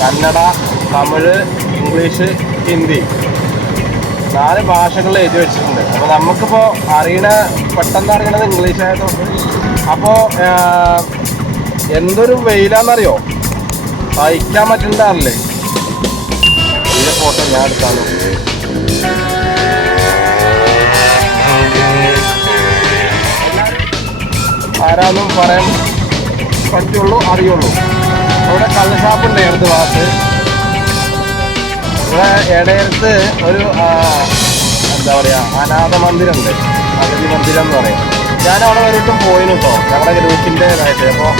Kannada Tamil English Hindi. നാല് ഭാഷകളിൽ എഴുതി വെച്ചിട്ടുണ്ട്. അപ്പോൾ നമുക്കിപ്പോൾ അറിയണ പെട്ടെന്ന് അറിയണത് ഇംഗ്ലീഷ് ആയതുകൊണ്ട്. അപ്പോൾ എന്തൊരു വെയിലാണെന്നറിയോ സഹിക്കാൻ പറ്റുന്നതാണല്ലേ ഇതിന്റെ ഫോട്ടോ ഞാൻ എടുത്താണ്. ആരാന്നും പറയാൻ പറ്റുള്ളൂ അറിയുള്ളൂ. അവിടെ കള്ളുഷാപ്പുണ്ട് ഇടത് ഭാഗത്ത്. ഇവിടെ ഇടയടുത്ത് ഒരു എന്താ പറയാ അനാഥ മന്ദിരമുണ്ട്. അഗതി മന്ദിരം എന്ന് പറയും. ഞാൻ അവിടെ വരെയിട്ടും പോയിരുന്നു കേട്ടോ ഞങ്ങളുടെ ഗ്രൂപ്പിന്റെ ഇതായിട്ട് അപ്പോൾ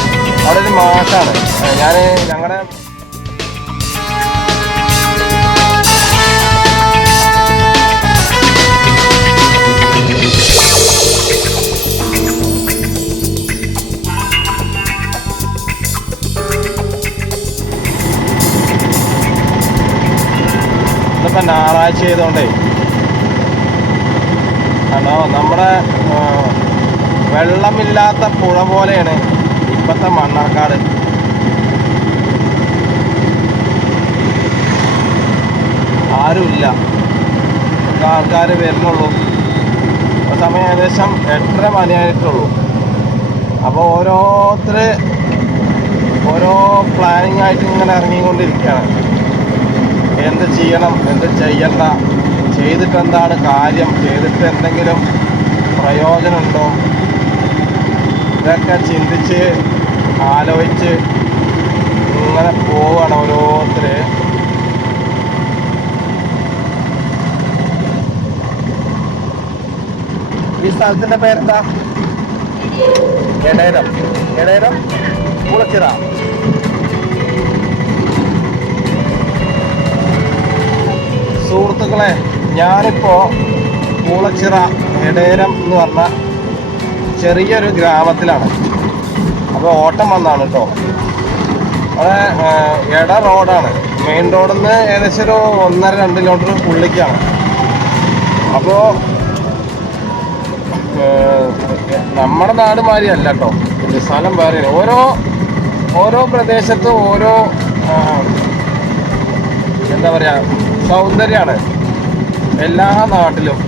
അവിടെ ഒരു മാഷാണ്. ഞാൻ ഞങ്ങളുടെ ഇന്നിപ്പോൾ ഞായറാഴ്ച ചെയ്തോണ്ടേ കണ്ടോ? നമ്മുടെ വെള്ളമില്ലാത്ത പുഴ പോലെയാണ് ഇപ്പോഴത്തെ മണ്ണാർക്കാട്. ആരുമില്ല. ആൾക്കാർ വരുന്നുള്ളൂ. സമയം ഏകദേശം എട്ടര മണിയായിട്ടുള്ളൂ. അപ്പോൾ ഓരോരുത്തർ ഓരോ പ്ലാനിങ് ആയിട്ട് ഇങ്ങനെ ഇറങ്ങിക്കൊണ്ടിരിക്കുകയാണ്. എന്ത് ചെയ്യണം എന്ത് ചെയ്യണ്ട ചെയ്തിട്ട് എന്താണ് കാര്യം ചെയ്തിട്ട് എന്തെങ്കിലും പ്രയോജനമുണ്ടോ? ഇതൊക്കെ ചിന്തിച്ച് ആലോചിച്ച് ഇങ്ങനെ പോവാണ് ഓരോരുത്തർ ഈ സ്ഥലത്തിന്റെ പേരെന്താ? എടേരം. എടേരം കുളച്ചിറ. സുഹൃത്തുക്കളെ ഞാനിപ്പോൾ പൂളച്ചിറ എടേരം എന്ന് പറഞ്ഞ ചെറിയൊരു ഗ്രാമത്തിലാണ്. അപ്പോൾ ഓട്ടം വന്നാണ് കേട്ടോ അവിടെ എട റോഡാണ്. മെയിൻ റോഡിൽ നിന്ന് ഏകദേശം ഒരു ഒന്നര രണ്ട് കിലോമീറ്റർ ഉള്ളിലേക്കാണ് അപ്പോൾ നമ്മുടെ നാട് മാതിരിയല്ല കേട്ടോ സ്ഥലം വേറെ ഓരോ ഓരോ പ്രദേശത്തും ഓരോ എന്താ പറയുക സൗന്ദര്യമാണ് എല്ലാ നാട്ടിലും.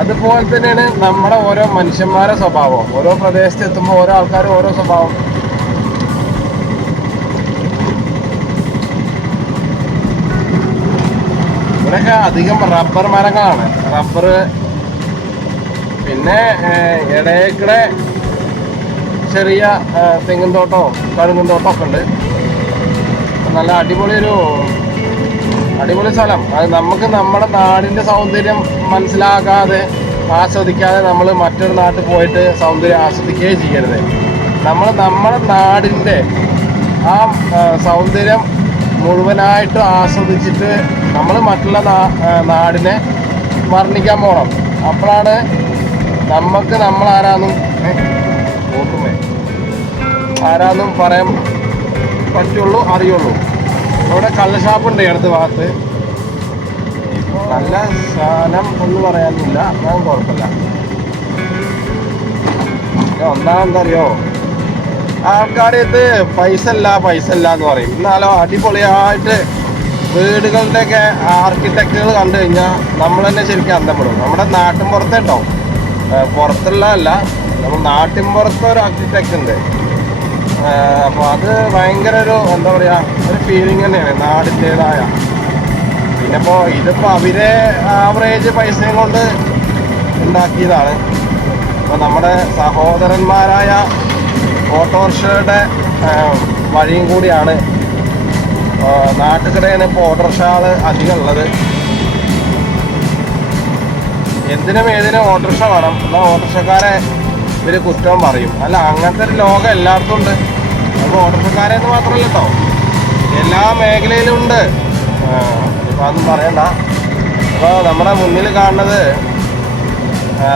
അതുപോലെ തന്നെയാണ് നമ്മുടെ ഓരോ മനുഷ്യന്മാരെ സ്വഭാവം. ഓരോ പ്രദേശത്ത് എത്തുമ്പോൾ ഓരോ ആൾക്കാർ ഓരോ സ്വഭാവം. ഇവിടെയൊക്കെ അധികം റബ്ബർ മരങ്ങളാണ്. റബ്ബർ പിന്നെ ഇടയക്കിടെ ചെറിയ തെങ്ങിൻ തോട്ടോ കഴുകും തോട്ടോ ഒക്കെ ഉണ്ട്. നല്ല അടിപൊളി ഒരു അടിപൊളി സ്ഥലം. അത് നമുക്ക് നമ്മുടെ നാടിന്റെ സൗന്ദര്യം മനസ്സിലാക്കാതെ ആസ്വദിക്കാതെ നമ്മൾ മറ്റൊരു നാട്ടിൽ പോയിട്ട് സൗന്ദര്യം ആസ്വദിക്കുകയും ചെയ്യരുത്. നമ്മൾ നമ്മുടെ നാടിന്റെ ആ സൗന്ദര്യം മുഴുവനായിട്ട് ആസ്വദിച്ചിട്ട് നമ്മൾ മറ്റുള്ള നാടിനെ വർണിക്കാൻ പോകണം അപ്പോഴാണ് നമുക്ക് നമ്മൾ ആരാന്നും ആരാന്നും പറയാൻ പറ്റുള്ളൂ അറിയുള്ളൂ. ഇവിടെ കള്ളഷാപ്പുണ്ട് അടുത്ത ഭാഗത്ത്. നല്ല സാധനം ഒന്നും പറയാനില്ല. ഞാൻ കുഴപ്പമില്ല. ഒന്നാമെന്തറിയോ എന്താ അറിയോ? ആൾക്കാരത് പൈസ ഇല്ല പൈസ ഇല്ല എന്ന് പറയും. എന്നാലോ അടിപൊളിയായിട്ട് വീടുകളുടെയൊക്കെ ആർക്കിടെക്റ്റുകൾ കണ്ടു കഴിഞ്ഞാൽ നമ്മൾ തന്നെ ശരിക്കും അന്തപ്പെടും. നമ്മുടെ നാട്ടിൻ പുറത്തേട്ടോ കേട്ടോ. പുറത്തുള്ള അല്ല നമ്മൾ നാട്ടിൻ പുറത്തൊരു ആർക്കിടെക്റ്റ് ഉണ്ട്. അപ്പോൾ അത് ഭയങ്കര ഒരു എന്താ പറയുക ഒരു ഫീലിംഗ് തന്നെയാണ് നാടിന്റെതായ പിന്നെ ഇപ്പോൾ ഇതിപ്പോൾ അവരെ ആവറേജ് പൈസയും കൊണ്ട് ഉണ്ടാക്കിയതാണ്. അപ്പോൾ നമ്മുടെ സഹോദരന്മാരായ ഓട്ടോറിക്ഷയുടെ വഴിയും കൂടിയാണ് നാട്ടുകടയാണ് ഇപ്പോൾ ഓട്ടോറിക്ഷകൾ അധികം ഉള്ളത്. എന്തിനും ഏതിനും ഓട്ടോറിക്ഷ വേണം. എന്നാൽ ഓട്ടോറിക്ഷക്കാരെ ഇവർ കുറ്റവും പറയും. അല്ല അങ്ങനത്തെ ഒരു ലോകം എല്ലായിടത്തും ഉണ്ട്. അപ്പോൾ ഓട്ടർക്കാരെന്ന് മാത്രമല്ല കേട്ടോ എല്ലാ മേഖലയിലും ഉണ്ട്. ഇപ്പം അതൊന്നും പറയണ്ട. അപ്പോൾ നമ്മുടെ മുന്നിൽ കാണുന്നത്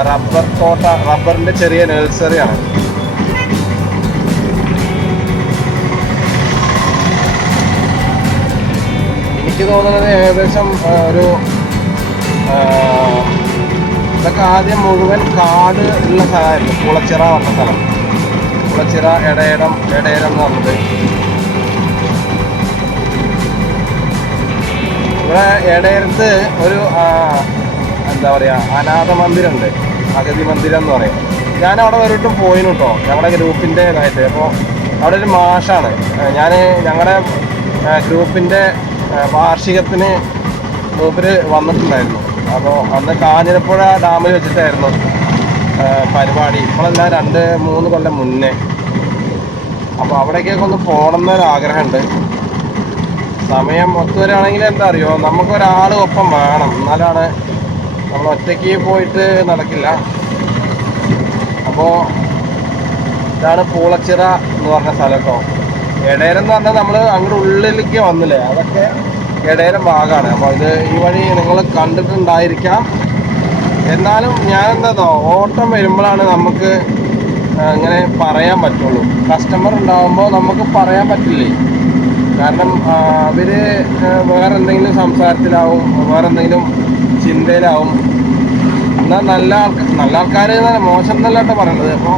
റബ്ബർ തോട്ട റബ്ബറിന്റെ ചെറിയ നഴ്സറിയാണ് എനിക്ക് തോന്നുന്നത് ഏകദേശം ഒരു ഇതൊക്കെ ആദ്യം മുഴുവൻ കാട് ഉള്ള സ്ഥലമായിരുന്നു. കുളച്ചിറ പറഞ്ഞ സ്ഥലം. കുളച്ചിറ എടയിടം എടയിടം എന്ന് പറഞ്ഞത്. ഇവിടെ എടയരത്ത് ഒരു എന്താ പറയുക അനാഥ മന്ദിരമുണ്ട്. അഗതി മന്ദിരം എന്ന് പറയും. ഞാൻ അവിടെ ഒരിട്ടും പോയിന് കേട്ടോ ഞങ്ങളുടെ ഗ്രൂപ്പിന്റെ ഇതായിട്ട് അപ്പോൾ അവിടെ ഒരു മാഷാണ്. ഞാൻ ഞങ്ങളുടെ ഗ്രൂപ്പിന്റെ വാർഷികത്തിന് മൂപ്പര് വന്നിട്ടുണ്ടായിരുന്നു. അപ്പോൾ അന്ന് കാഞ്ഞിരപ്പുഴ ഡാമിൽ വെച്ചിട്ടായിരുന്നു പരിപാടി. ഇപ്പോഴല്ല രണ്ട് മൂന്ന് കൊല്ലം മുന്നേ. അപ്പോൾ അവിടേക്കൊക്കെ ഒന്ന് പോകണം എന്നൊരു ആഗ്രഹമുണ്ട് സമയം ഒത്തുവരാണെങ്കിൽ എന്താ അറിയോ? നമുക്കൊരാൾ ഒപ്പം വേണം. എന്നാലാണ് നമ്മൾ ഒറ്റയ്ക്ക് പോയിട്ട് നടക്കില്ല. അപ്പോൾ ഇതാണ് പൂളച്ചിറ എന്ന് പറഞ്ഞ സ്ഥലം കേട്ടോ. പറഞ്ഞാൽ നമ്മൾ അങ്ങോട്ട് ഉള്ളിലേക്ക് വന്നില്ലേ? അതൊക്കെ എടേരം ഭാഗമാണ് അപ്പോൾ ഇത് ഈ വഴി നിങ്ങൾ കണ്ടിട്ടുണ്ടായിരിക്കാം. എന്നാലും ഞാൻ എന്താ ഓട്ടം വരുമ്പോഴാണ് നമുക്ക് അങ്ങനെ പറയാൻ പറ്റുള്ളൂ. കസ്റ്റമർ ഉണ്ടാകുമ്പോൾ നമുക്ക് പറയാൻ പറ്റില്ലേ? കാരണം അവർ വേറെ എന്തെങ്കിലും സംസാരത്തിലാവും വേറെ എന്തെങ്കിലും ചിന്തയിലാവും. എന്നാൽ നല്ല ആൾക്കാർ നല്ല ആൾക്കാർ മോശം എന്നല്ല കേട്ടോ പറയണത്. അപ്പോൾ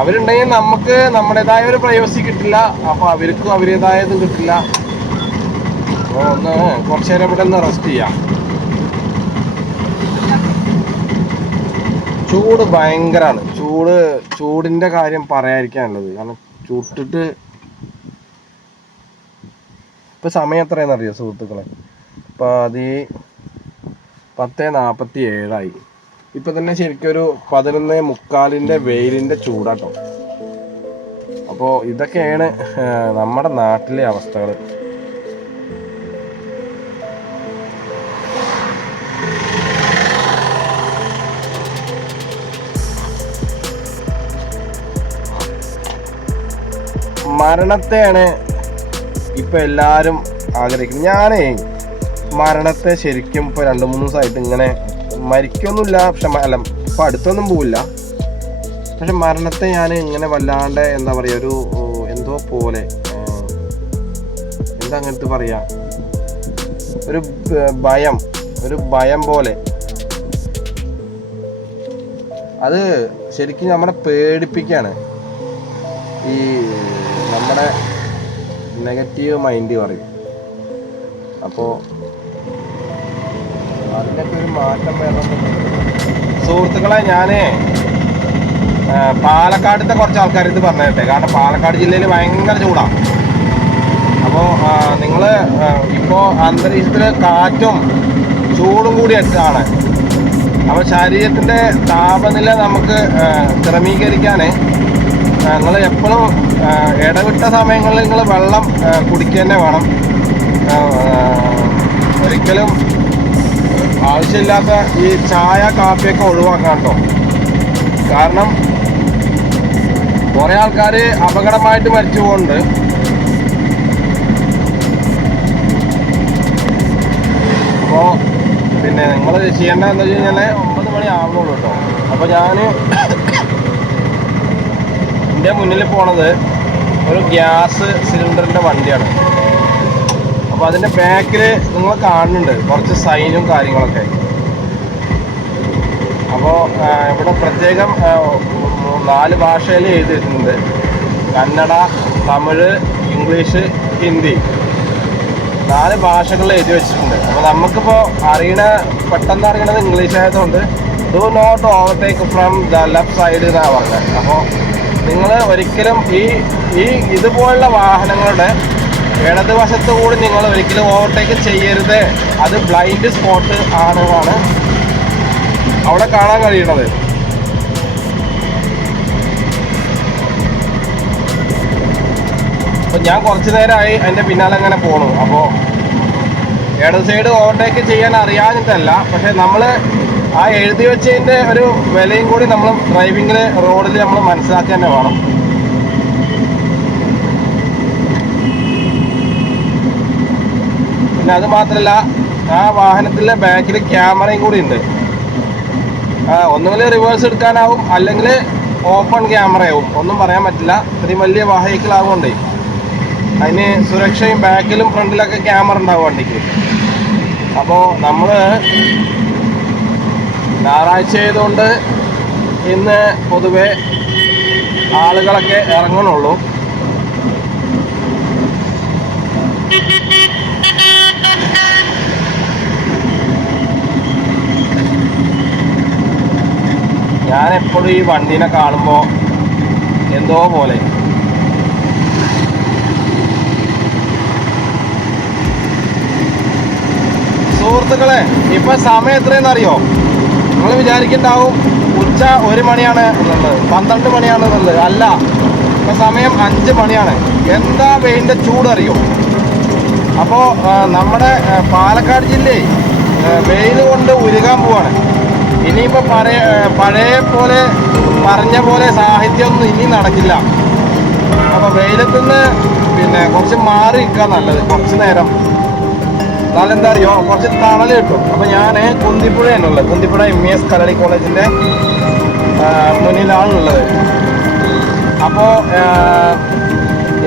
അവരുണ്ടെങ്കിൽ നമുക്ക് നമ്മുടേതായ ഒരു പ്രൈവസി കിട്ടില്ല. അപ്പോൾ അവർക്കും അവരുടേതായതും കിട്ടില്ല. അപ്പോൾ ഒന്ന് കുറച്ച് നേരം ഇവിടെ ഒന്ന് റെസ്റ്റ് ചെയ്യാം. ചൂട് ഭയങ്കരമാണ് ചൂട് ചൂടിന്റെ കാര്യം പറയാതിരിക്കാനുള്ളത്. കാരണം ചൂട്ടിട്ട് ഇപ്പൊ സമയം എത്രയെന്നറിയോ സുഹൃത്തുക്കളെ? ഇപ്പൊ അത് പത്ത് നാപ്പത്തി ഏഴായി ഇപ്പൊ തന്നെ ശരിക്കും ഒരു പതിനൊന്ന് മുക്കാലിന്റെ വെയിലിന്റെ ചൂടാട്ടോ. അപ്പോൾ ഇതൊക്കെയാണ് നമ്മുടെ നാട്ടിലെ അവസ്ഥകൾ മരണത്തെയാണ് ഇപ്പൊ എല്ലാരും ആഗ്രഹിക്കുന്നത്. ഞാനേ മരണത്തെ ശരിക്കും ഇപ്പൊ രണ്ടു മൂന്ന് ദിവസമായിട്ട് ഇങ്ങനെ മരിക്കൊന്നുമില്ല. പക്ഷെ അല്ല ഇപ്പൊ അടുത്തൊന്നും പോവില്ല. പക്ഷെ മരണത്തെ ഞാൻ ഇങ്ങനെ വല്ലാണ്ട് എന്താ പറയാ ഒരു എന്തോ പോലെ എന്താ അങ്ങനത്തെ പറയാ ഒരു ഭയം ഒരു ഭയം പോലെ. അത് ശരിക്കും നമ്മളെ പേടിപ്പിക്കാണ്. ഈ നമ്മുടെ നെഗറ്റീവ് മൈൻഡ് പറയും. അപ്പോൾ അതിനൊക്കെ ഒരു മാറ്റം വേണം സുഹൃത്തുക്കളെ ഞാനേ പാലക്കാടിന്റെ കുറച്ച് ആൾക്കാർ ഇത് പറഞ്ഞിട്ടെ കാരണം പാലക്കാട് ജില്ലയിൽ ഭയങ്കര ചൂടാണ് അപ്പോൾ നിങ്ങൾ ഇപ്പോൾ അന്തരീക്ഷത്തിൽ കാറ്റും ചൂടും കൂടി ആണ് അപ്പോൾ ശരീരത്തിന്റെ താപനില നമുക്ക് ക്രമീകരിക്കാനേ നിങ്ങൾ എപ്പോഴും ഇടവിട്ട സമയങ്ങളിൽ നിങ്ങൾ വെള്ളം കുടിക്കുക തന്നെ വേണം. ഒരിക്കലും ആവശ്യമില്ലാത്ത ഈ ചായ കാപ്പിയൊക്കെ ഒഴിവാക്കാം കേട്ടോ. കാരണം കുറേ ആൾക്കാർ അപകടമായിട്ട് മരിച്ചു പോകുന്നുണ്ട് അപ്പോൾ പിന്നെ നിങ്ങൾ ചെയ്യേണ്ടതെന്ന് വെച്ച് കഴിഞ്ഞാൽ ഒമ്പത് മണി ആവുന്നുള്ളൂ കേട്ടോ. അപ്പോൾ ഞാൻ എന്റെ മുന്നിൽ പോണത് ഒരു ഗ്യാസ് സിലിണ്ടറിന്റെ വണ്ടിയാണ്. അപ്പോൾ അതിന്റെ ബാക്കിൽ നിങ്ങൾ കാണുന്നുണ്ട് കുറച്ച് സൈനും കാര്യങ്ങളൊക്കെ. അപ്പോൾ ഇവിടെ പ്രത്യേകം നാല് ഭാഷയിൽ എഴുതിയിട്ടുണ്ട്. കന്നഡ തമിഴ് ഇംഗ്ലീഷ് ഹിന്ദി. നാല് ഭാഷകളിൽ എഴുതി വെച്ചിട്ടുണ്ട്. അപ്പോൾ നമുക്കിപ്പോൾ അറിയണ പെട്ടെന്ന് അറിയണത് ഇംഗ്ലീഷ് ആയതുകൊണ്ട് do not overtake from the left side എന്നാണ് പറഞ്ഞത്. അപ്പോൾ നിങ്ങൾ ഒരിക്കലും ഈ ഈ ഇതുപോലുള്ള വാഹനങ്ങളുടെ ഇടതുവശത്ത് കൂടി നിങ്ങൾ ഒരിക്കലും ഓവർടേക്ക് ചെയ്യരുത്. അത് ബ്ലൈൻഡ് സ്പോട്ട് ആണെന്നാണ് അവിടെ കാണാൻ കഴിയുന്നത്. അപ്പൊ ഞാൻ കുറച്ചു നേരമായി എന്റെ പിന്നാലെ അങ്ങനെ പോണു. അപ്പോൾ ഇടത് സൈഡ് ഓവർടേക്ക് ചെയ്യാൻ അറിയാഞ്ഞിട്ടല്ല. പക്ഷെ നമ്മൾ ആ എഴുതി വെച്ചതിന്റെ ഒരു വിലയും കൂടി നമ്മൾ ഡ്രൈവിങ്ങിൽ റോഡിൽ നമ്മൾ മനസ്സിലാക്കി തന്നെ വേണം. പിന്നെ അത് മാത്രമല്ല ആ വാഹനത്തിലെ ബാക്കിൽ ക്യാമറയും കൂടി ഉണ്ട്. ഒന്നുകിൽ റിവേഴ്സ് എടുക്കാനാവും അല്ലെങ്കിൽ ഓപ്പൺ ക്യാമറയാവും. ഒന്നും പറയാൻ പറ്റില്ല. ഇത്രയും വലിയ വാഹനങ്ങൾ ആവുകൊണ്ടേ അതിന് സുരക്ഷയും ബാക്കിലും ഫ്രണ്ടിലൊക്കെ ക്യാമറ ഉണ്ടാവും വണ്ടിക്ക്. അപ്പോൾ നമ്മൾ ഞായറാഴ്ച ആയതുകൊണ്ട് ഇന്ന് പൊതുവെ ആളുകളൊക്കെ ഇറങ്ങണുള്ളൂ. ഞാനെപ്പോഴും ഈ വണ്ടീനെ കാണുമ്പോൾ എന്തോ പോലെ. സുഹൃത്തുക്കളെ ഇപ്പം സമയം എത്രയെന്നറിയോ അറിയോ നിങ്ങൾ വിചാരിക്കുന്നുണ്ടാവും ഉച്ച ഒരു മണിയാണ് എന്നുള്ളത്. പന്ത്രണ്ട് മണിയാണ് എന്നുള്ളത്. അല്ല ഇപ്പൊ സമയം അഞ്ച് മണിയാണ്. എന്താ വെയിന്റെ ചൂട് അറിയോ അപ്പോൾ നമ്മുടെ പാലക്കാട് ജില്ലയിൽ വെയിൽ കൊണ്ട് ഉരുകാൻ പോവാണ്. ഇനിയിപ്പോൾ പഴയ പഴയ പോലെ പറഞ്ഞ പോലെ സാഹിത്യമൊന്നും ഇനി നടക്കില്ല. അപ്പോൾ വെയിലത്തുനിന്ന് പിന്നെ കുറച്ച് മാറി നിൽക്കുക നല്ലത്. കുറച്ച് നേരം. എന്താ അറിയോ കുറച്ച് തണൽ കിട്ടും. അപ്പൊ ഞാൻ കുന്തിപ്പുഴയാണുള്ളത് കുന്തിപ്പുഴ എം ഇ എസ് കലളി കോളേജിന്റെ മുന്നിലാണുള്ളത്. അപ്പോൾ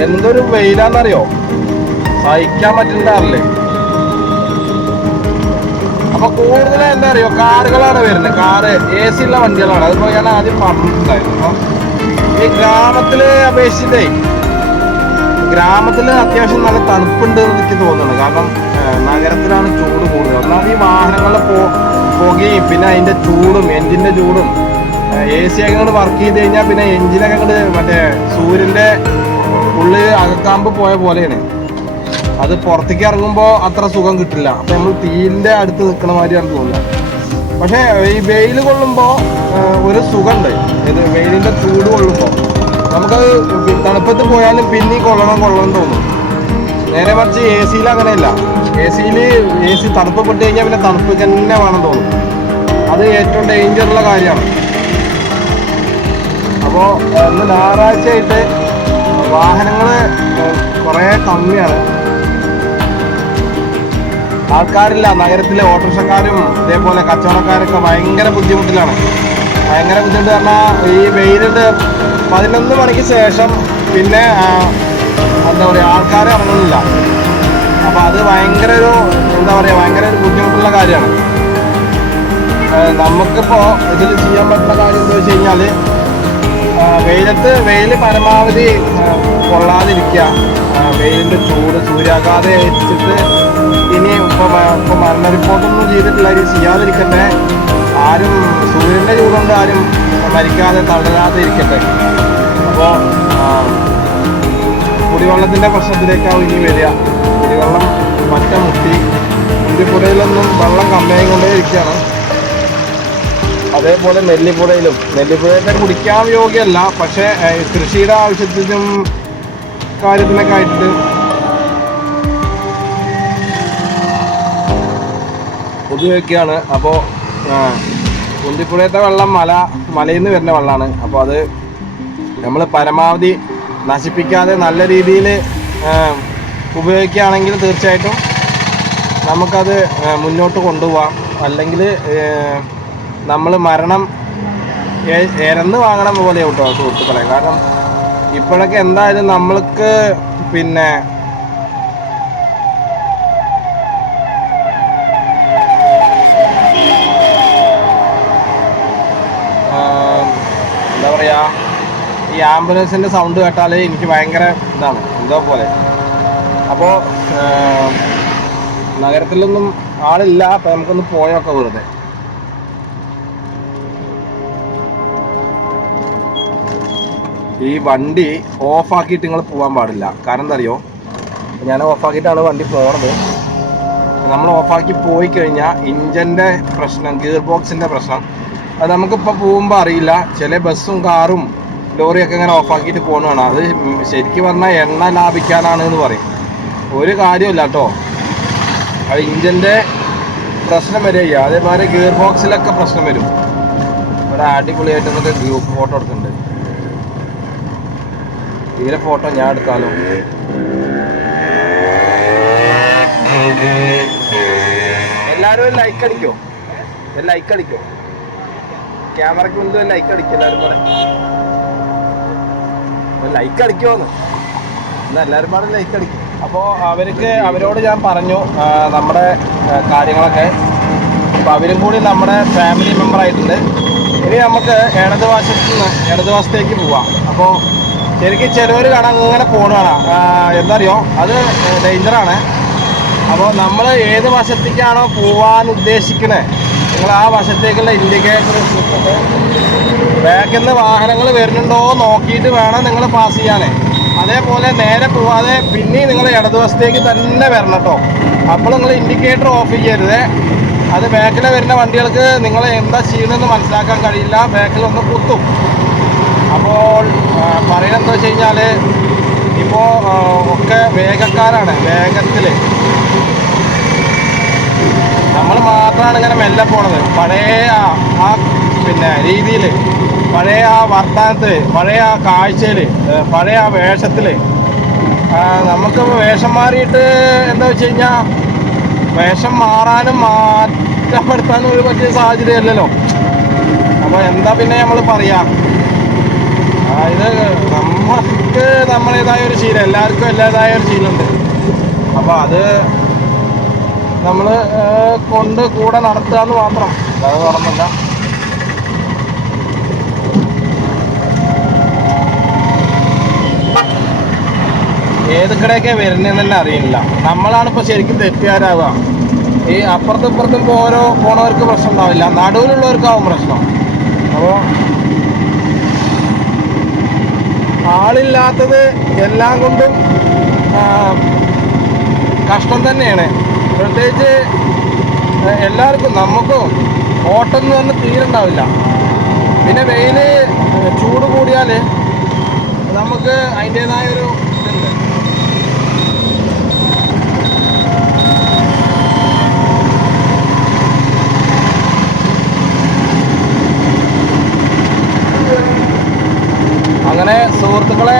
എന്തൊരു വെയിലാണെന്നറിയോ സഹിക്കാൻ പറ്റുന്നുണ്ടാറില്ലേ അപ്പൊ കൂടുതൽ എന്താ അറിയോ കാറുകളാണ് വരുന്നത്. കാറ് എ സി ഉള്ള വണ്ടികളാണ്. അതിപ്പോ ഞാൻ ആദ്യം പറഞ്ഞിട്ടുണ്ടായിരുന്നു. അപ്പൊ ഈ ഗ്രാമത്തിൽ അപേക്ഷിച്ചിട്ടേ ഗ്രാമത്തിൽ അത്യാവശ്യം നല്ല തണുപ്പുണ്ട് എന്ന് എനിക്ക് തോന്നുന്നു കാരണം നഗരത്തിലാണ് ചൂട് കൂടുതൽ. ഒന്നാമത് ഈ വാഹനങ്ങളുടെ പുകയും പിന്നെ അതിന്റെ ചൂടും എഞ്ചിന്റെ ചൂടും എ സി ഒക്കെ അങ്ങോട്ട് വർക്ക് ചെയ്ത് കഴിഞ്ഞാൽ പിന്നെ എൻജിനൊക്കെ അങ്ങോട്ട് മറ്റേ സൂര്യന്റെ ഉള്ളിൽ അകക്കാമ്പ് പോയ പോലെയാണ്. അത് പുറത്തേക്ക് ഇറങ്ങുമ്പോൾ അത്ര സുഖം കിട്ടില്ല. അപ്പൊ നമ്മൾ തീലിന്റെ അടുത്ത് നിൽക്കണ മാതിരിയാണ് തോന്നുന്നത്. പക്ഷേ ഈ വെയിൽ കൊള്ളുമ്പോൾ ഒരു സുഖമുണ്ട് ഇത് വെയിലിന്റെ ചൂട് കൊള്ളുമ്പോൾ നമുക്കത് തണുപ്പത്ത് പോയാലും പിന്നെ കൊള്ളണം കൊള്ളണം തോന്നും. നേരെ മറിച്ച് എ സിയിൽ അങ്ങനെയല്ല. എ സിയിൽ എ സി തണുപ്പ് പെട്ട് കഴിഞ്ഞാൽ പിന്നെ തണുപ്പ് തന്നെ വേണം തോന്നും. അത് ഏറ്റവും ഡേഞ്ചറുള്ള കാര്യമാണ് അപ്പോൾ ഇന്ന് ഞായറാഴ്ചയായിട്ട് വാഹനങ്ങൾ കുറേ കമ്മിയാണ്. ആൾക്കാരില്ല നഗരത്തിലെ ഓട്ടോറിക്ഷക്കാരും ഇതേപോലെ കച്ചവടക്കാരൊക്കെ ഭയങ്കര ബുദ്ധിമുട്ടിലാണ്. ഭയങ്കര ബുദ്ധിമുട്ട് പറഞ്ഞാൽ ഈ വെയിലിന്റെ പതിനൊന്ന് മണിക്ക് ശേഷം പിന്നെ എന്താ പറയുക ആൾക്കാരെ ഇറങ്ങുന്നില്ല. അപ്പോൾ അത് ഭയങ്കര ഒരു എന്താ പറയുക ഭയങ്കര ഒരു ബുദ്ധിമുട്ടുള്ള കാര്യമാണ്. നമുക്കിപ്പോൾ ഇതിൽ ചെയ്യാൻ പറ്റുന്ന കാര്യം എന്താ വെച്ച് കഴിഞ്ഞാൽ വെയിലത്ത് വെയിൽ പരമാവധി കൊള്ളാതിരിക്കുക. വെയിലിന്റെ ചൂട് സൂര്യാഘാതം ഏറ്റിട്ട് ഇനി ഇപ്പോൾ ഇപ്പോൾ മരണ റിപ്പോർട്ടൊന്നും ചെയ്തിട്ടില്ല ഇത് ചെയ്യാതിരിക്കട്ടെ. ആരും സൂര്യന്റെ ചൂടുകൊണ്ട് ആരും മരിക്കാതെ തളരാതെ ഇരിക്കട്ടെ. അപ്പോൾ കുടിവെള്ളത്തിന്റെ പ്രശ്നത്തിലേക്കാവും ഇനി വരിക. കുടിവെള്ളം പറ്റ മുട്ടി. മുന്തിപ്പുഴയിലൊന്നും വെള്ളം കമ്മിയായി കൊണ്ടേ ഇരിക്കുകയാണ്. അതേപോലെ നെല്ലിപ്പുഴയിലും നെല്ലിപ്പുഴയൊക്കെ കുടിക്കാൻ യോഗ്യമല്ല പക്ഷേ കൃഷിയുടെ ആവശ്യത്തിനും കാര്യത്തിനൊക്കെ ആയിട്ട് ഉപയോഗിക്കുകയാണ് അപ്പോൾ കുന്തിപ്പുഴയത്തെ വെള്ളം മല മലയിൽ നിന്ന് വരുന്ന വെള്ളമാണ് അപ്പോൾ അത് നമ്മൾ പരമാവധി നശിപ്പിക്കാതെ നല്ല രീതിയിൽ ഉപയോഗിക്കുകയാണെങ്കിൽ തീർച്ചയായിട്ടും നമുക്കത് മുന്നോട്ട് കൊണ്ടുപോകാം അല്ലെങ്കിൽ നമ്മൾ മരണം എരന്ന് വാങ്ങണം പോലെ കേട്ടോ സുഹൃത്തുക്കളെ. കാരണം ഇപ്പോഴൊക്കെ എന്തായാലും നമ്മൾക്ക് പിന്നെ എന്താ പറയാ ഈ ആംബുലൻസിന്റെ സൗണ്ട് കേട്ടാലേ എനിക്ക് ഭയങ്കര ഇതാണ് എന്തോ പോലെ. അപ്പോൾ നഗരത്തിലൊന്നും ആളില്ല അപ്പം നമുക്കൊന്ന് പോയൊക്കെ വെറുതെ. ഈ വണ്ടി ഓഫാക്കിയിട്ട് നിങ്ങൾ പോകാൻ പാടില്ല. കാരണം എന്താ അറിയോ ഞാൻ ഓഫാക്കിയിട്ടാണ് വണ്ടി പോണത്. നമ്മൾ ഓഫാക്കി പോയി കഴിഞ്ഞാൽ ഇഞ്ചിന്റെ പ്രശ്നം ഗിയർ ബോക്സിന്റെ പ്രശ്നം അത് നമുക്കിപ്പോൾ പോകുമ്പോൾ അറിയില്ല. ചില ബസ്സും കാറും ലോറിയൊക്കെ ഇങ്ങനെ ഓഫാക്കിയിട്ട് പോകണതാണ് അത് ശരിക്കും പറഞ്ഞാൽ എണ്ണ ലാഭിക്കാനാണ് എന്ന് പറയും. ഒരു കാര്യമില്ല കേട്ടോ. അത് ഇഞ്ചിന്റെ പ്രശ്നം വരിക അതേമാതിരി ഗിയർ ബോക്സിലൊക്കെ പ്രശ്നം വരും. ഇവിടെ അടിപൊളിയായിട്ട് നമുക്ക് ഗ്രൂപ്പ് ഫോട്ടോ എടുക്കുന്നുണ്ട്. ഇതിലെ ഫോട്ടോ ഞാൻ എടുത്താലോ എല്ലാവരും ലൈക്ക് അടിക്കോ? ലൈക്ക് അടിക്കോ? ക്യാമറയ്ക്ക് മുന്നേ ലൈക്ക് അടിക്കും എല്ലാവരും ലൈക്ക് അടിക്കുമോന്ന് എന്നാ? എല്ലാവരും ലൈക്ക് അടിക്കും? അപ്പോൾ അവർക്ക് അവരോട് ഞാൻ പറഞ്ഞു നമ്മുടെ കാര്യങ്ങളൊക്കെ. അപ്പോൾ അവരും കൂടി നമ്മുടെ ഫാമിലി മെമ്പർ ആയിട്ടുണ്ട്. ഇനി നമുക്ക് ഇടതുവശത്ത് നിന്ന് ഇടതുവശത്തേക്ക് പോവാം. അപ്പോൾ ശരിക്കും ചിലവർ കാണാൻ ഇങ്ങനെ പോകണതാണ് എന്തറിയോ? അത് ഡേഞ്ചറാണ് അപ്പോൾ നമ്മൾ ഏത് വശത്തേക്കാണോ പോവാൻ ഉദ്ദേശിക്കണേ നിങ്ങൾ ആ വശത്തേക്കുള്ള ഇൻഡിക്കേറ്റർ ബാക്കിൽ നിന്ന് വാഹനങ്ങൾ വരുന്നുണ്ടോ നോക്കിയിട്ട് വേണം നിങ്ങൾ പാസ് ചെയ്യാനേ. അതേപോലെ നേരെ പോവാതെ പിന്നെയും നിങ്ങൾ ഇടതുവശത്തേക്ക് തന്നെ വരണം കേട്ടോ. അപ്പോൾ നിങ്ങൾ ഇൻഡിക്കേറ്റർ ഓഫ് ചെയ്യരുത്. അത് ബാക്കിൽ വരുന്ന വണ്ടികൾക്ക് നിങ്ങൾ എന്താ ചെയ്യണമെന്ന് മനസ്സിലാക്കാൻ കഴിയില്ല. ബാക്കിൽ ഒന്ന് കുത്തും. അപ്പോൾ എന്താ വെച്ച് കഴിഞ്ഞാൽ ഇപ്പോൾ ഒക്കെ വേഗക്കാരാണ്. വേഗത്തിൽ നമ്മൾ മാത്രമാണ് ഇങ്ങനെ മെല്ലെ പോണത്. പഴയ ആ പിന്നെ രീതിയിൽ പഴയ ആ വർത്തമാനത്തിൽ പഴയ ആ കാഴ്ചയിൽ പഴയ ആ വേഷത്തിൽ നമുക്ക് വേഷം മാറിയിട്ട് എന്താ വെച്ച് കഴിഞ്ഞാൽ വേഷം മാറാനും മാറ്റപ്പെടുത്താനും ഒരു പറ്റിയ സാഹചര്യം ഇല്ലല്ലോ അപ്പോൾ എന്താ പിന്നെ നമ്മൾ പറയാ? അതായത് നമുക്ക് നമ്മളേതായ ഒരു ശീലം എല്ലാവർക്കും എല്ലാതായ ഒരു ശീലമുണ്ട്. അപ്പോൾ അത് നമ്മൾ കൊണ്ട് കൂടെ നടത്തുക എന്ന് മാത്രം. അതായത് വേറൊന്നുമില്ല. ഏത് കടയൊക്കെ വരുന്നതെന്ന് തന്നെ അറിയില്ല. നമ്മളാണ് ഇപ്പോൾ ശരിക്കും തെറ്റുകാരാവുക ഈ അപ്പുറത്തും ഇപ്പുറത്തും ഓരോ പോണവർക്ക് പ്രശ്നം ഉണ്ടാവില്ല. നടുവിലുള്ളവർക്കാവും പ്രശ്നം. അപ്പോൾ ആളില്ലാത്തത് എല്ലാം കൊണ്ടും കഷ്ടം തന്നെയാണ്. പ്രത്യേകിച്ച് എല്ലാവർക്കും നമുക്കും ഓട്ടം എന്ന് പറഞ്ഞ് തീരുണ്ടാവില്ല പിന്നെ വെയിൽ ചൂട് കൂടിയാൽ നമുക്ക് അതിന്റെതായ ഒരു ഇതുണ്ട് അങ്ങനെ സുഹൃത്തുക്കളെ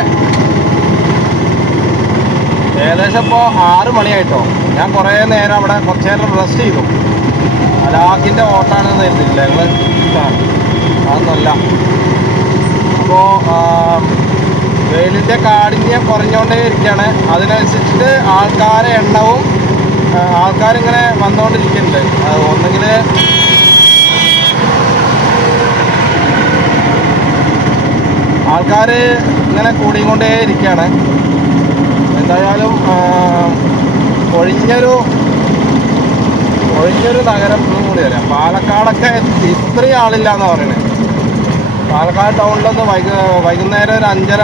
ഏകദേശം ഇപ്പോൾ ആറ് മണിയായിട്ടോ. ഞാൻ കുറേ നേരം അവിടെ കുറച്ച് നേരം റെസ്റ്റ് ചെയ്തു. അലാഖിന്റെ ഓട്ടാണെന്ന് കരുതില്ല ഞങ്ങൾ അതൊന്നുമല്ല. അപ്പോൾ വെയിലിന്റെ കാഠിന്യം കുറഞ്ഞുകൊണ്ടേ ഇരിക്കുകയാണ്. അതിനനുസരിച്ചിട്ട് ആൾക്കാരെ എണ്ണവും ആൾക്കാരിങ്ങനെ വന്നുകൊണ്ടിരിക്കുന്നുണ്ട്. ഒന്നെങ്കിൽ ആൾക്കാർ ഇങ്ങനെ കൂടിക്കൊണ്ടേ ഇരിക്കുകയാണ് എന്തായാലും ഒഴിഞ്ഞൊരു ഒഴിഞ്ഞൊരു നഗരം കൂടി വരാം. പാലക്കാടൊക്കെ ഇത്രയും ആളില്ല എന്ന് പറയുന്നത് പാലക്കാട് ടൗണിലൊന്ന് വൈകു വൈകുന്നേരം ഒരു അഞ്ചര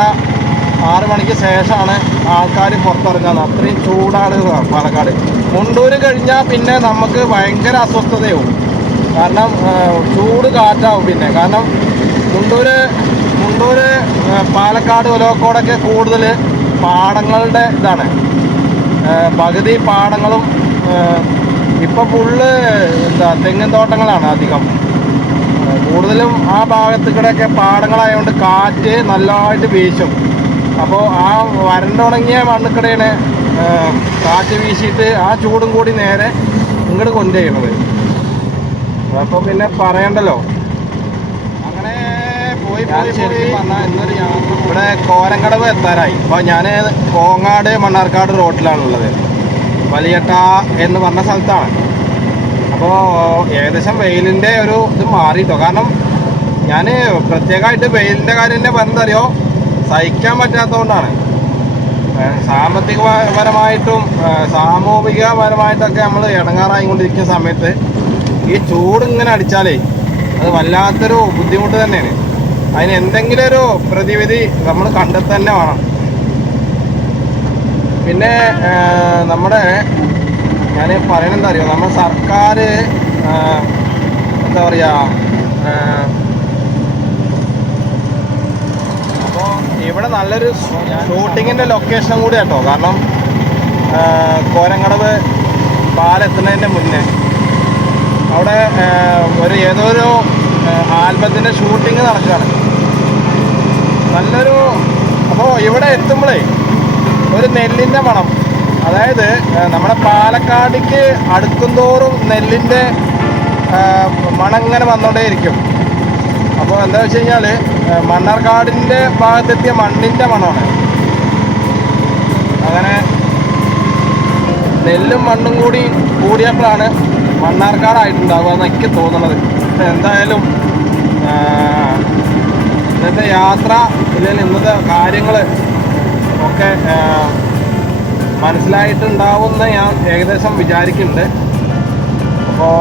ആറ് മണിക്ക് ശേഷമാണ് ആൾക്കാർ പുറത്തിറങ്ങുന്നത് അത്രയും ചൂടാണ് പാലക്കാട്. മുണ്ടൂര് കഴിഞ്ഞാൽ പിന്നെ നമുക്ക് ഭയങ്കര അസ്വസ്ഥതയാവും. കാരണം ചൂട് കാറ്റാവും പിന്നെ. കാരണം മുണ്ടൂര് ആ, പാലക്കാട് ഒലോക്കോടൊക്കെ കൂടുതൽ പാടങ്ങളുടെ ഇതാണ്. പകുതി പാടങ്ങളും ഇപ്പം ഫുള്ള് എന്താ തെങ്ങിൻ തോട്ടങ്ങളാണ് അധികം. കൂടുതലും ആ ഭാഗത്ത് കൂടെയൊക്കെ പാടങ്ങളായതുകൊണ്ട് കാറ്റ് നല്ലതായിട്ട് വീശും. അപ്പോൾ ആ വരണ്ടുണങ്ങിയ മണ്ണുക്കടയാണ് കാറ്റ് വീശിയിട്ട് ആ ചൂടും കൂടി നേരെ ഇങ്ങോട്ട് കൊണ്ടുപോയത് അപ്പോൾ പിന്നെ പറയണ്ടല്ലോ അങ്ങനെ പോയി പോയി പോയി ഇന്നൊരു യാത്ര ഇവിടെ കോരങ്കടവ് എത്താറായി. അപ്പോൾ ഞാൻ കോങ്ങാട് മണ്ണാർക്കാട് റോഡിലാണുള്ളത് വലിയട്ട എന്ന് പറഞ്ഞ സ്ഥലത്താണ്. അപ്പോൾ ഏകദേശം വെയിലിന്റെ ഒരു ഇത് മാറിയിട്ടോ. കാരണം ഞാൻ പ്രത്യേകമായിട്ട് വെയിലിന്റെ കാര്യം തന്നെ പറഞ്ഞതറിയോ സഹിക്കാൻ പറ്റാത്തതുകൊണ്ടാണ്. സാമൂഹിക സാമൂഹികപരമായിട്ടൊക്കെ നമ്മൾ ഇടങ്ങാറായിക്കൊണ്ടിരിക്കുന്ന സമയത്ത് ഈ ചൂട് ഇങ്ങനെ അടിച്ചാലേ അത് വല്ലാത്തൊരു ബുദ്ധിമുട്ട് തന്നെയാണ്. അതിന് എന്തെങ്കിലും ഒരു പ്രതിവിധി നമ്മൾ കണ്ടെത്തന്നെ വേണം. പിന്നെ നമ്മുടെ ഞാൻ പറയണെന്താ അറിയോ? നമ്മുടെ സർക്കാർ എന്താ പറയുക അപ്പോൾ ഇവിടെ നല്ലൊരു ഷൂട്ടിങ്ങിന്റെ ലൊക്കേഷൻ കൂടി കേട്ടോ. കാരണം കോരങ്കടവ് പാലെത്തുന്നതിന്റെ മുന്നേ. അവിടെ ഒരു ഏതോ ഒരു ആൽബത്തിന്റെ ഷൂട്ടിങ് നടക്കുകയാണ്. നല്ലൊരു അപ്പോൾ ഇവിടെ എത്തുമ്പോഴേ ഒരു നെല്ലിന്റെ മണം അതായത് നമ്മുടെ പാലക്കാടിക്ക് അടുക്കുന്തോറും നെല്ലിന്റെ മണങ്ങനെ വന്നുകൊണ്ടേയിരിക്കും അപ്പോൾ എന്താ വെച്ച് കഴിഞ്ഞാൽ മണ്ണാർക്കാടിന്റെ ഭാഗത്തെത്തിയ മണ്ണിന്റെ മണമാണ്. അങ്ങനെ നെല്ലും മണ്ണും കൂടി കൂടിയപ്പോഴാണ് മണ്ണാർക്കാടായിട്ടുണ്ടാവുക എന്ന് എനിക്ക് തോന്നുന്നത് എന്തായാലും ഇന്നത്തെ യാത്ര അല്ലെങ്കിൽ ഇന്നത്തെ കാര്യങ്ങൾ ഒക്കെ മനസ്സിലായിട്ടുണ്ടാവുമെന്ന് ഞാൻ ഏകദേശം വിചാരിക്കുന്നുണ്ട്. അപ്പോൾ